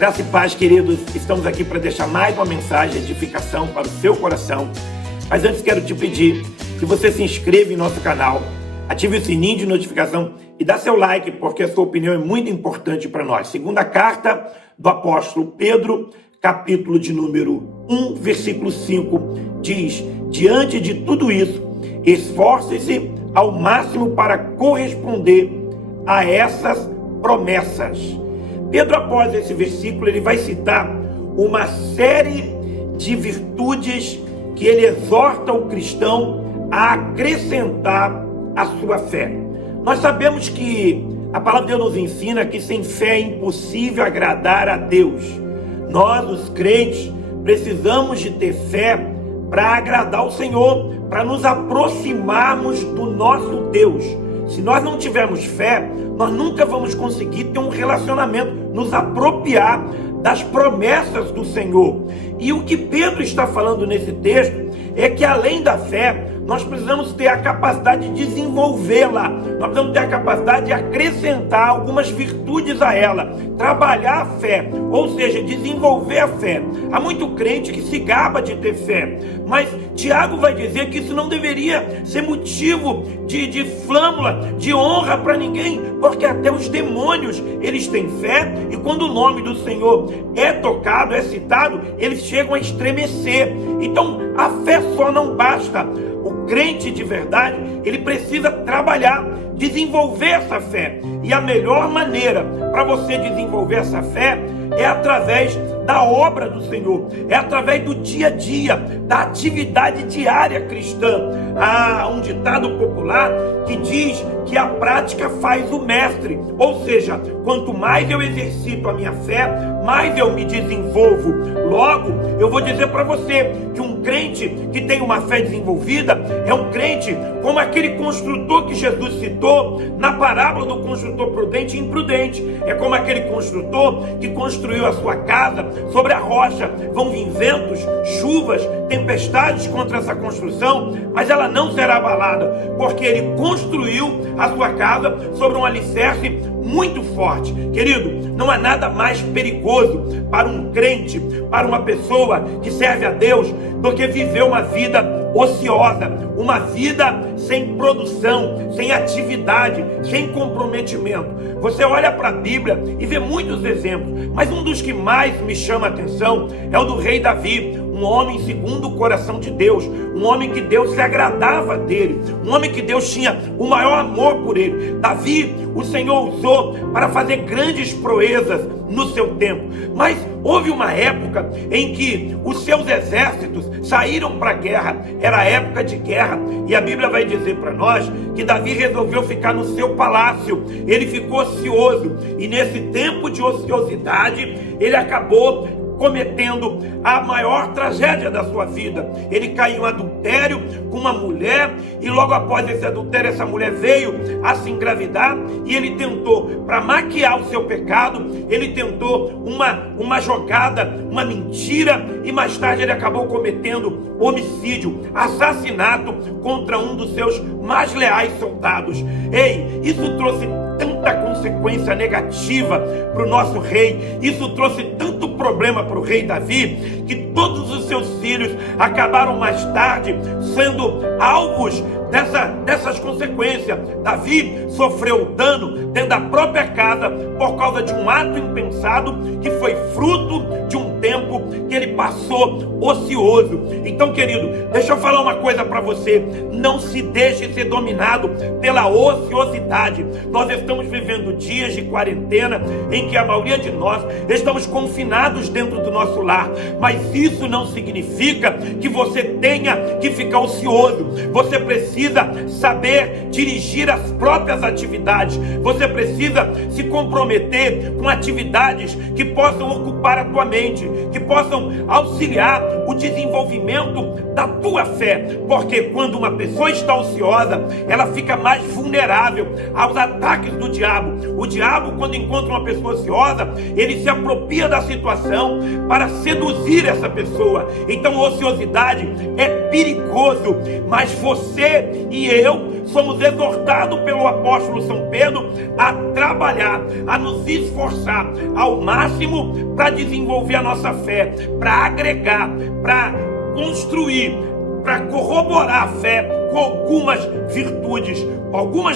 Graça e paz, queridos. Estamos aqui para deixar mais uma mensagem de edificação para o seu coração. Mas antes quero te pedir que você se inscreva em nosso canal, ative o sininho de notificação e dá seu like, porque a sua opinião é muito importante para nós. Segunda carta do apóstolo Pedro, capítulo de número 1, versículo 5, diz: diante de tudo isso, esforce-se ao máximo para corresponder a essas promessas. Pedro, após esse versículo, ele vai citar uma série de virtudes que ele exorta o cristão a acrescentar à sua fé. Nós sabemos que a palavra de Deus nos ensina que sem fé é impossível agradar a Deus. Nós, os crentes, precisamos de ter fé para agradar o Senhor, para nos aproximarmos do nosso Deus. Se nós não tivermos fé, nós nunca vamos conseguir ter um relacionamento, nos apropriar das promessas do Senhor. E o que Pedro está falando nesse texto é que, além da fé, nós precisamos ter a capacidade de desenvolvê-la. Nós precisamos ter a capacidade de acrescentar algumas virtudes a ela, trabalhar a fé, ou seja, desenvolver a fé. Há muito crente que se gaba de ter fé, mas Tiago vai dizer que isso não deveria ser motivo de flâmula, de honra para ninguém, porque até os demônios, eles têm fé, e quando o nome do Senhor é tocado, é citado, eles chegam a estremecer. Então, a fé só não basta. O crente de verdade, ele precisa trabalhar, desenvolver essa fé. E a melhor maneira para você desenvolver essa fé é através da obra do Senhor, é através do dia a dia, da atividade diária cristã. Há um ditado popular que diz que a prática faz o mestre, ou seja, quanto mais eu exercito a minha fé, mais eu me desenvolvo. Logo, eu vou dizer para você que um crente que tem uma fé desenvolvida é um crente como aquele construtor que Jesus citou na parábola do construtor prudente e imprudente. É como aquele construtor que construiu a sua casa sobre a rocha. Vão vir ventos, chuvas, tempestades contra essa construção, mas ela não será abalada, porque ele construiu a sua casa sobre um alicerce muito forte. Querido, não há nada mais perigoso para um crente, para uma pessoa que serve a Deus, do que viver uma vida ociosa, uma vida sem produção, sem atividade, sem comprometimento. Você olha para a Bíblia e vê muitos exemplos, mas um dos que mais me chama a atenção é o do rei Davi, um homem segundo o coração de Deus, um homem que Deus se agradava dele, um homem que Deus tinha o maior amor por ele. Davi, o Senhor usou para fazer grandes proezas no seu tempo, mas houve uma época em que os seus exércitos saíram para a guerra, era a época de guerra, e a Bíblia vai dizer para nós que Davi resolveu ficar no seu palácio. Ele ficou ocioso, e nesse tempo de ociosidade, ele acabou cometendo a maior tragédia da sua vida. Ele caiu em adultério com uma mulher, e logo após esse adultério, essa mulher veio a se engravidar, e ele tentou, para maquiar o seu pecado, ele tentou uma jogada, uma mentira, e mais tarde ele acabou cometendo homicídio, assassinato contra um dos seus mais leais soldados. Ei, isso trouxe tanta consequência negativa para o nosso rei, isso trouxe tanto problema para o rei Davi, que todos os seus filhos acabaram mais tarde sendo alvos dessas consequências. Davi sofreu dano dentro da própria casa por causa de um ato impensado que foi fruto de um tempo que ele passou ocioso. Então, querido, deixa eu falar uma coisa para você: não se deixe ser dominado pela ociosidade. Nós estamos vivendo dias de quarentena em que a maioria de nós estamos confinados dentro do nosso lar, mas isso não significa que você tenha que ficar ocioso. Você precisa saber dirigir as próprias atividades. Você precisa se comprometer com atividades que possam ocupar a tua mente, que possam possam auxiliar o desenvolvimento da tua fé, porque quando uma pessoa está ociosa, ela fica mais vulnerável aos ataques do diabo. O diabo, quando encontra uma pessoa ociosa, ele se apropria da situação para seduzir essa pessoa. Então, ociosidade é perigoso, mas você e eu somos exortados pelo apóstolo São Pedro a trabalhar, a nos esforçar ao máximo para desenvolver a nossa fé, para agregar, para construir, para corroborar a fé com algumas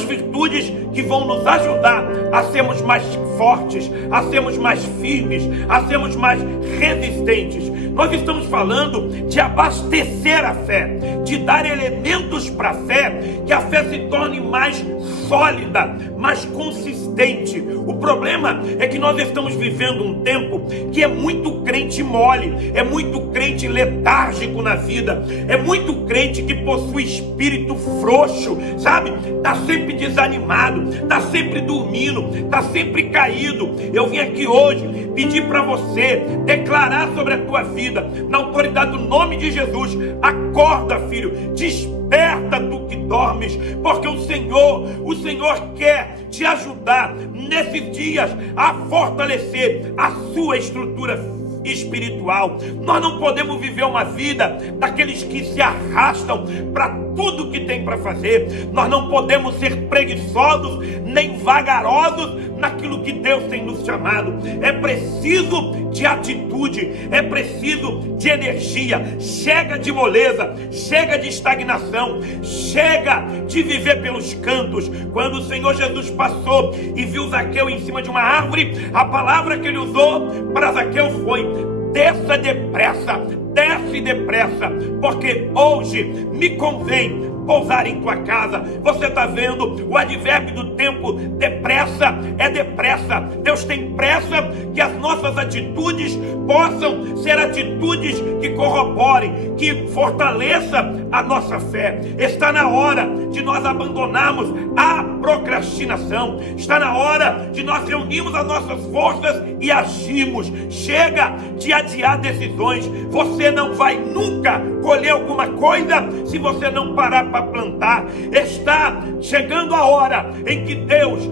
virtudes que vão nos ajudar a sermos mais fortes, a sermos mais firmes, a sermos mais resistentes. Nós estamos falando de abastecer a fé, de dar elementos para a fé, que a fé se torne mais sólida, mais consistente. O problema é que nós estamos vivendo um tempo que é muito crente mole, é muito crente letárgico na vida, é muito crente que possui espírito frouxo, sabe? Está sempre desanimado, está sempre dormindo, está sempre caído. Eu vim aqui hoje pedir para você declarar sobre a tua vida, na autoridade do nome de Jesus: acorda, filho, desperta tu que dormes, porque o Senhor quer te ajudar nesses dias a fortalecer a sua estrutura espiritual. Nós não podemos viver uma vida daqueles que se arrastam para tudo que tem para fazer. Nós não podemos ser preguiçosos nem vagarosos naquilo que Deus tem nos chamado. É preciso de atitude, é preciso de energia. Chega de moleza, chega de estagnação, chega de viver pelos cantos. Quando o Senhor Jesus passou e viu Zaqueu em cima de uma árvore, a palavra que ele usou para Zaqueu foi: desça depressa, desce depressa, porque hoje me convém pousar em tua casa. Você está vendo o advérbio do tempo? Depressa é depressa. Deus tem pressa que as nossas atitudes possam ser atitudes que corroborem, que fortaleçam a nossa fé. Está na hora de nós abandonarmos a procrastinação. Está na hora de nós reunirmos as nossas forças e agirmos. Chega de adiar decisões. Você não vai nunca colher alguma coisa se você não parar para plantar. Está chegando a hora em que Deus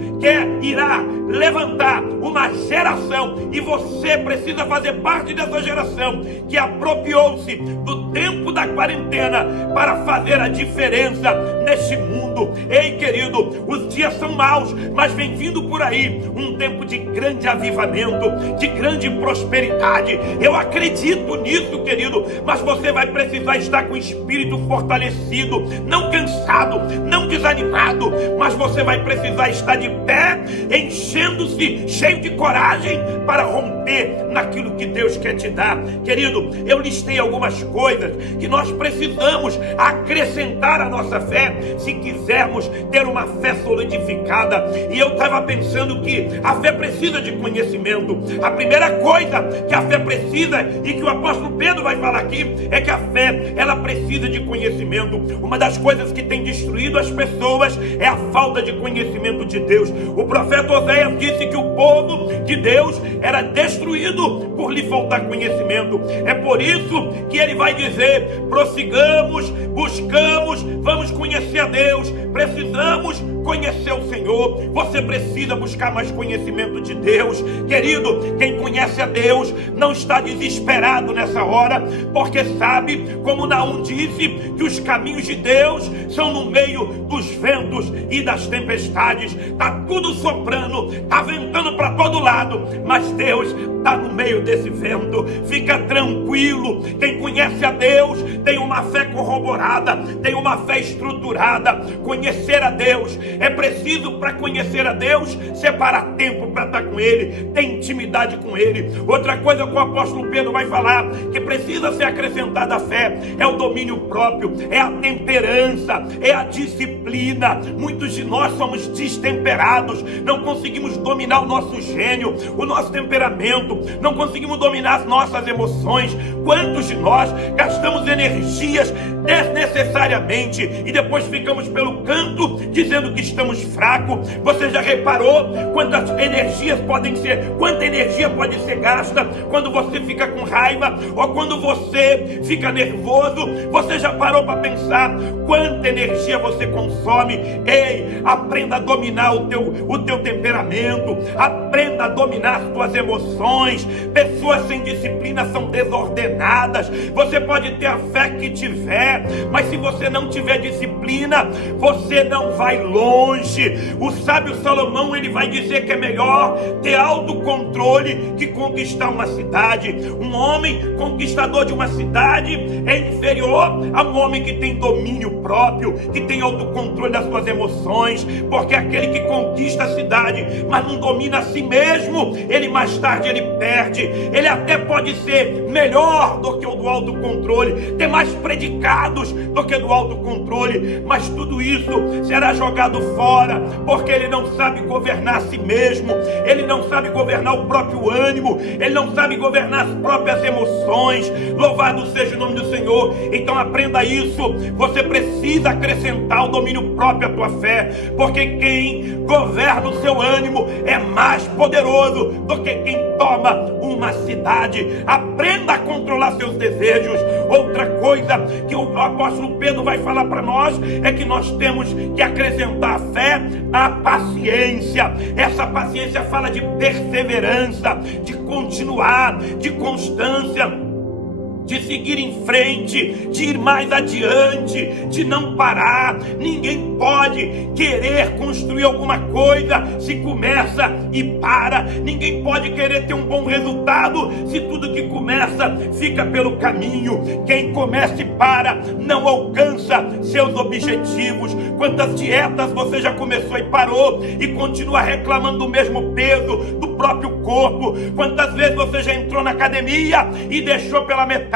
irá levantar uma geração, e você precisa fazer parte dessa geração que apropriou-se do tempo da quarentena para fazer a diferença neste mundo. Ei, querido, os dias são maus, mas vem vindo por aí um tempo de grande avivamento, de grande prosperidade. Eu acredito nisso, querido, mas você vai precisar estar com o espírito fortalecido, não cansado, não desanimado, mas você vai precisar estar de pé, enchendo-se, cheio de coragem para romper naquilo que Deus quer te dar. Querido, eu listei algumas coisas que nós precisamos acrescentar à nossa fé se quisermos ter uma fé solidificada. E eu estava pensando que a fé precisa de conhecimento. A primeira coisa que a fé precisa, e que o apóstolo Pedro vai falar aqui, é que a fé, ela precisa de conhecimento. Uma das coisas que tem destruído as pessoas é a falta de conhecimento de Deus. O profeta Oséias disse que o povo de Deus era destruído por lhe faltar conhecimento. É por isso que ele vai dizer: prossigamos, buscamos, vamos conhecer a Deus, precisamos conhecer o Senhor. Você precisa buscar mais conhecimento de Deus. Querido, quem conhece a Deus não está desesperado nessa hora, porque sabe, como Naum disse, que os caminhos de Deus são no meio dos ventos e das tempestades. Está tudo soprando, está ventando para todo lado, mas Deus está no meio desse vento. Fica tranquilo. Quem conhece a Deus tem uma fé corroborada, tem uma fé estruturada. Conhecer a Deus é preciso. Para conhecer a Deus, separar tempo para estar com Ele, ter intimidade com Ele. Outra coisa que o apóstolo Pedro vai falar, que precisa ser acrescentada à fé, é o domínio próprio, é a temperança, é a disciplina. Muitos de nós somos destemperados, não conseguimos dominar o nosso gênio, o nosso temperamento, não conseguimos dominar as nossas emoções. Quantos de nós gastamos energias desnecessariamente e depois ficamos pelo canto dizendo que estamos fracos? Você já reparou quanta energia pode ser gasta quando você fica com raiva ou quando você fica nervoso? Você já parou para pensar quanta energia você consome? Ei, aprenda a dominar o teu temperamento, aprenda a dominar as tuas emoções. Pessoas sem disciplina são desordenadas. Você pode ter a fé que tiver, mas se você não tiver disciplina, você não vai longe. O sábio Salomão, ele vai dizer que é melhor ter autocontrole que conquistar uma cidade. Um homem conquistador de uma cidade é inferior a um homem que tem domínio próprio, que tem autocontrole das suas emoções, porque aquele que conquista a cidade, mas não domina a si mesmo, ele mais tarde ele perde. Ele até pode ser melhor do que o do autocontrole, ter mais predicados do que do autocontrole, mas tudo isso será jogado fora, porque ele não sabe governar a si mesmo, ele não sabe governar o próprio ânimo, ele não sabe governar as próprias emoções. Louvado seja o nome do Senhor. Então aprenda isso. Você precisa acrescentar o domínio próprio à tua fé, porque quem governa o seu ânimo é mais poderoso do que quem toma uma cidade. Aprenda a controlar seus desejos. Outra coisa que o apóstolo Pedro vai falar para nós é que nós temos que acrescentar à fé a paciência. Essa paciência fala de perseverança, de continuar, de constância, de seguir em frente, de ir mais adiante, de não parar. Ninguém pode querer construir alguma coisa se começa e para. Ninguém pode querer ter um bom resultado se tudo que começa fica pelo caminho. Quem começa e para não alcança seus objetivos. Quantas dietas você já começou e parou e continua reclamando do mesmo peso, do próprio corpo? Quantas vezes você já entrou na academia e deixou pela metade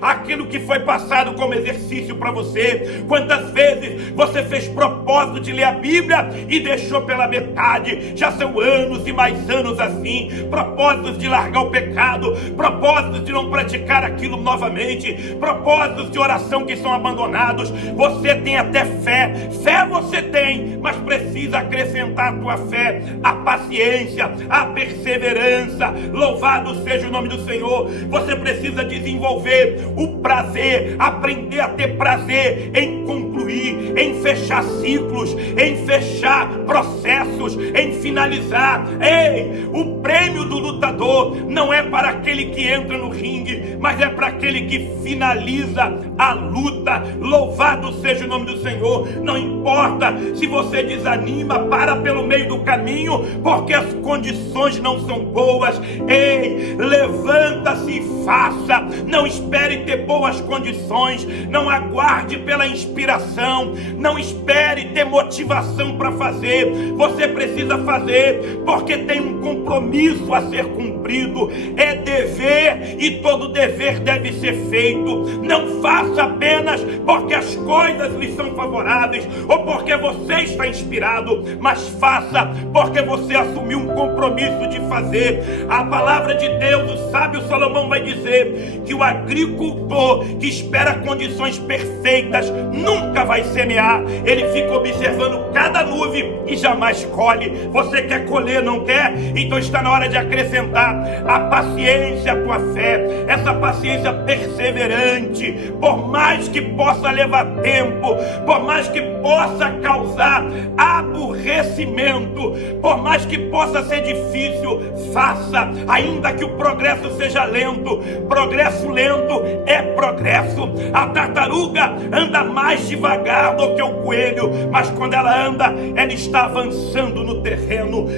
aquilo que foi passado como exercício para você? Quantas vezes você fez propósito de ler a Bíblia e deixou pela metade? Já são anos e mais anos assim. Propósitos de largar o pecado, propósitos de não praticar aquilo novamente, propósitos de oração que são abandonados. Você tem até fé você tem, mas precisa acrescentar a tua fé a paciência, a perseverança. Louvado seja o nome do Senhor. Você precisa desenvolver o prazer, aprender a ter prazer em concluir, em fechar ciclos, em fechar processos, em finalizar. Ei, o prêmio do lutador não é para aquele que entra no ringue, mas é para aquele que finaliza a luta. Louvado seja o nome do Senhor. Não importa se você desanima, para pelo meio do caminho, porque as condições não são boas. Ei, levanta-se e faça. Não espere ter boas condições, não aguarde pela inspiração, não espere ter motivação para fazer. Você precisa fazer porque tem um compromisso a ser cumprido. É dever e todo dever deve ser feito. Não faça apenas porque as coisas lhe são favoráveis ou porque você está inspirado, mas faça porque você assumiu um compromisso de fazer. A palavra de Deus, o sábio Salomão vai dizer que o agricultor que espera condições perfeitas nunca vai semear. Ele fica observando cada nuvem e jamais colhe. Você quer colher, não quer? Então está na hora de acrescentar a paciência à tua fé, essa paciência perseverante. Por mais que possa levar tempo, por mais que possa causar aborrecimento, por mais que possa ser difícil, faça, ainda que o progresso seja lento. Progresso lento é progresso. A tartaruga anda mais devagar do que o coelho, mas quando ela anda, ela está avançando no terreno.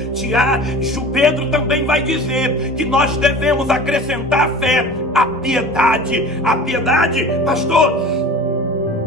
Pedro também vai dizer que nós devemos acrescentar a fé, a piedade. A piedade, pastor,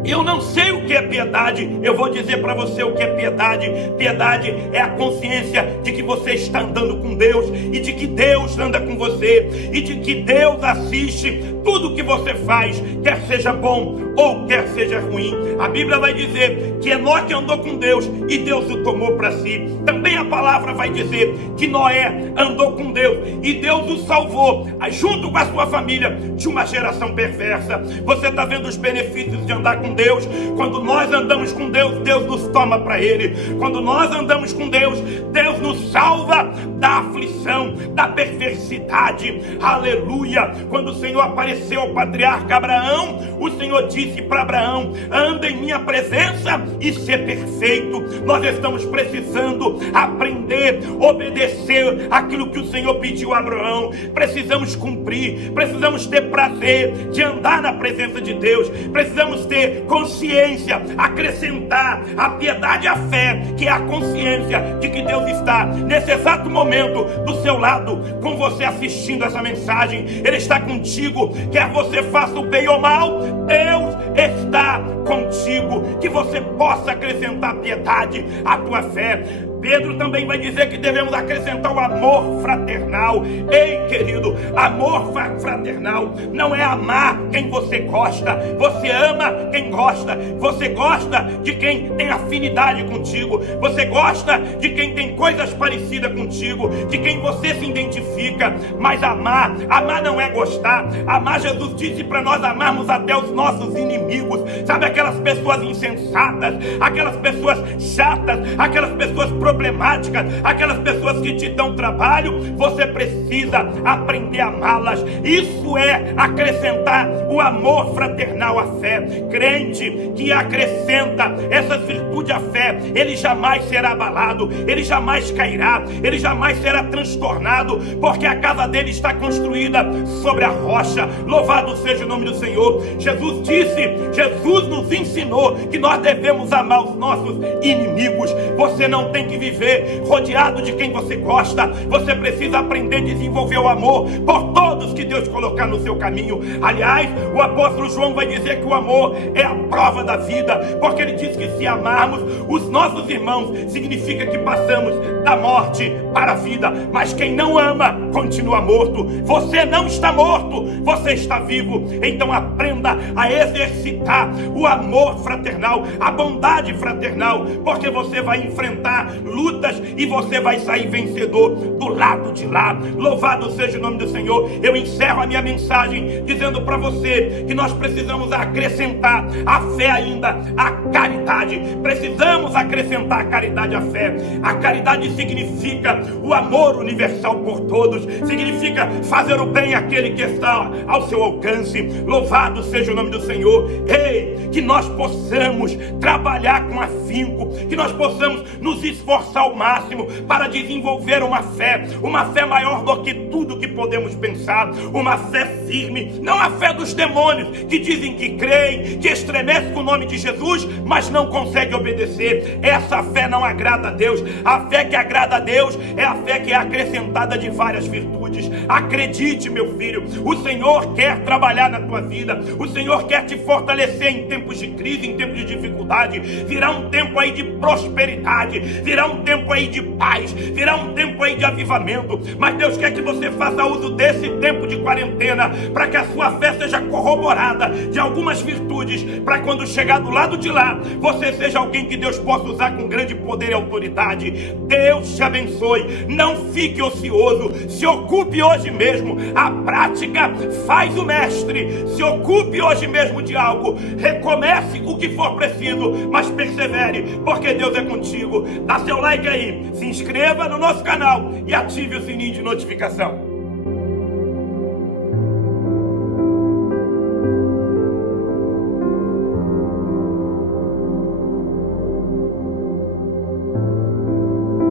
eu não sei o que é piedade. Eu vou dizer para você o que é piedade. Piedade é a consciência de que você está andando com Deus e de que Deus anda com você e de que Deus assiste tudo que você faz, quer seja bom ou quer seja ruim. A Bíblia vai dizer que Enoque andou com Deus e Deus o tomou para si. Também a palavra vai dizer que Noé andou com Deus e Deus o salvou, junto com a sua família, de uma geração perversa. Você está vendo os benefícios de andar com Deus? Quando nós andamos com Deus, Deus nos toma para Ele. Quando nós andamos com Deus, Deus nos salva da aflição, da perversidade. Aleluia! Quando o Senhor apareceu ao patriarca Abraão, o Senhor disse para Abraão: anda em minha presença e ser perfeito. Nós estamos precisando aprender, obedecer aquilo que o Senhor pediu a Abraão. Precisamos cumprir, precisamos ter prazer de andar na presença de Deus, precisamos ter consciência, acrescentar a piedade e a fé, que é a consciência de que Deus está nesse exato momento do seu lado, com você assistindo essa mensagem. Ele está contigo, quer você faça o bem ou mal, Deus está contigo. Que você possa acrescentar piedade à tua fé. Pedro também vai dizer que devemos acrescentar o amor fraternal. Ei, querido, amor fraternal não é amar quem você gosta. Você ama quem gosta. Você gosta de quem tem afinidade contigo. Você gosta de quem tem coisas parecidas contigo, de quem você se identifica. Mas amar não é gostar. Amar, Jesus disse para nós amarmos até os nossos inimigos. Sabe aquelas pessoas insensatas, aquelas pessoas chatas, aquelas pessoas problemáticas, aquelas pessoas que te dão trabalho? Você precisa aprender a amá-las. Isso é acrescentar o amor fraternal à fé. Crente que acrescenta essa virtude à fé, ele jamais será abalado, ele jamais cairá, ele jamais será transtornado, porque a casa dele está construída sobre a rocha. Louvado seja o nome do Senhor. Jesus nos ensinou que nós devemos amar os nossos inimigos. Você não tem que viver rodeado de quem você gosta. Você precisa aprender a desenvolver o amor por todos que Deus colocar no seu caminho. Aliás, o apóstolo João vai dizer que o amor é a prova da vida, porque ele diz que se amarmos os nossos irmãos, significa que passamos da morte para a vida. Mas quem não ama continua morto. Você não está morto, você está vivo. Então aprenda a exercitar o amor fraternal, a bondade fraternal, porque você vai enfrentar lutas e você vai sair vencedor do lado de lá. Louvado seja o nome do Senhor. Eu encerro a minha mensagem dizendo para você que nós precisamos acrescentar a fé ainda, a caridade. Precisamos acrescentar a caridade à fé. A caridade significa o amor universal por todos, significa fazer o bem àquele que está ao seu alcance. Louvado seja o nome do Senhor. Ei, que nós possamos trabalhar com afinco, que nós possamos nos esforçar ao máximo para desenvolver uma fé maior do que tudo que podemos pensar, uma fé firme, não a fé dos demônios que dizem que creem, que estremecem com o nome de Jesus, mas não conseguem obedecer. Essa fé não agrada a Deus. A fé que agrada a Deus é a fé que é acrescentada de várias virtudes. Acredite, meu filho, o Senhor quer trabalhar na tua vida, o Senhor quer te fortalecer em tempos de crise, em tempos de dificuldade. Virá um tempo aí de prosperidade, virá um tempo aí de paz, virá um tempo aí de avivamento. Mas Deus quer que você faça uso desse tempo de quarentena para que a sua fé seja corroborada de algumas virtudes, para quando chegar do lado de lá, você seja alguém que Deus possa usar com grande poder e autoridade. Deus te abençoe. Não fique ocioso, se ocupe hoje mesmo. A prática faz o mestre. Se ocupe hoje mesmo de algo, recomece o que for preciso, mas persevere, porque Deus é contigo. Dá seu like aí, se inscreva no nosso canal e ative o sininho de notificação.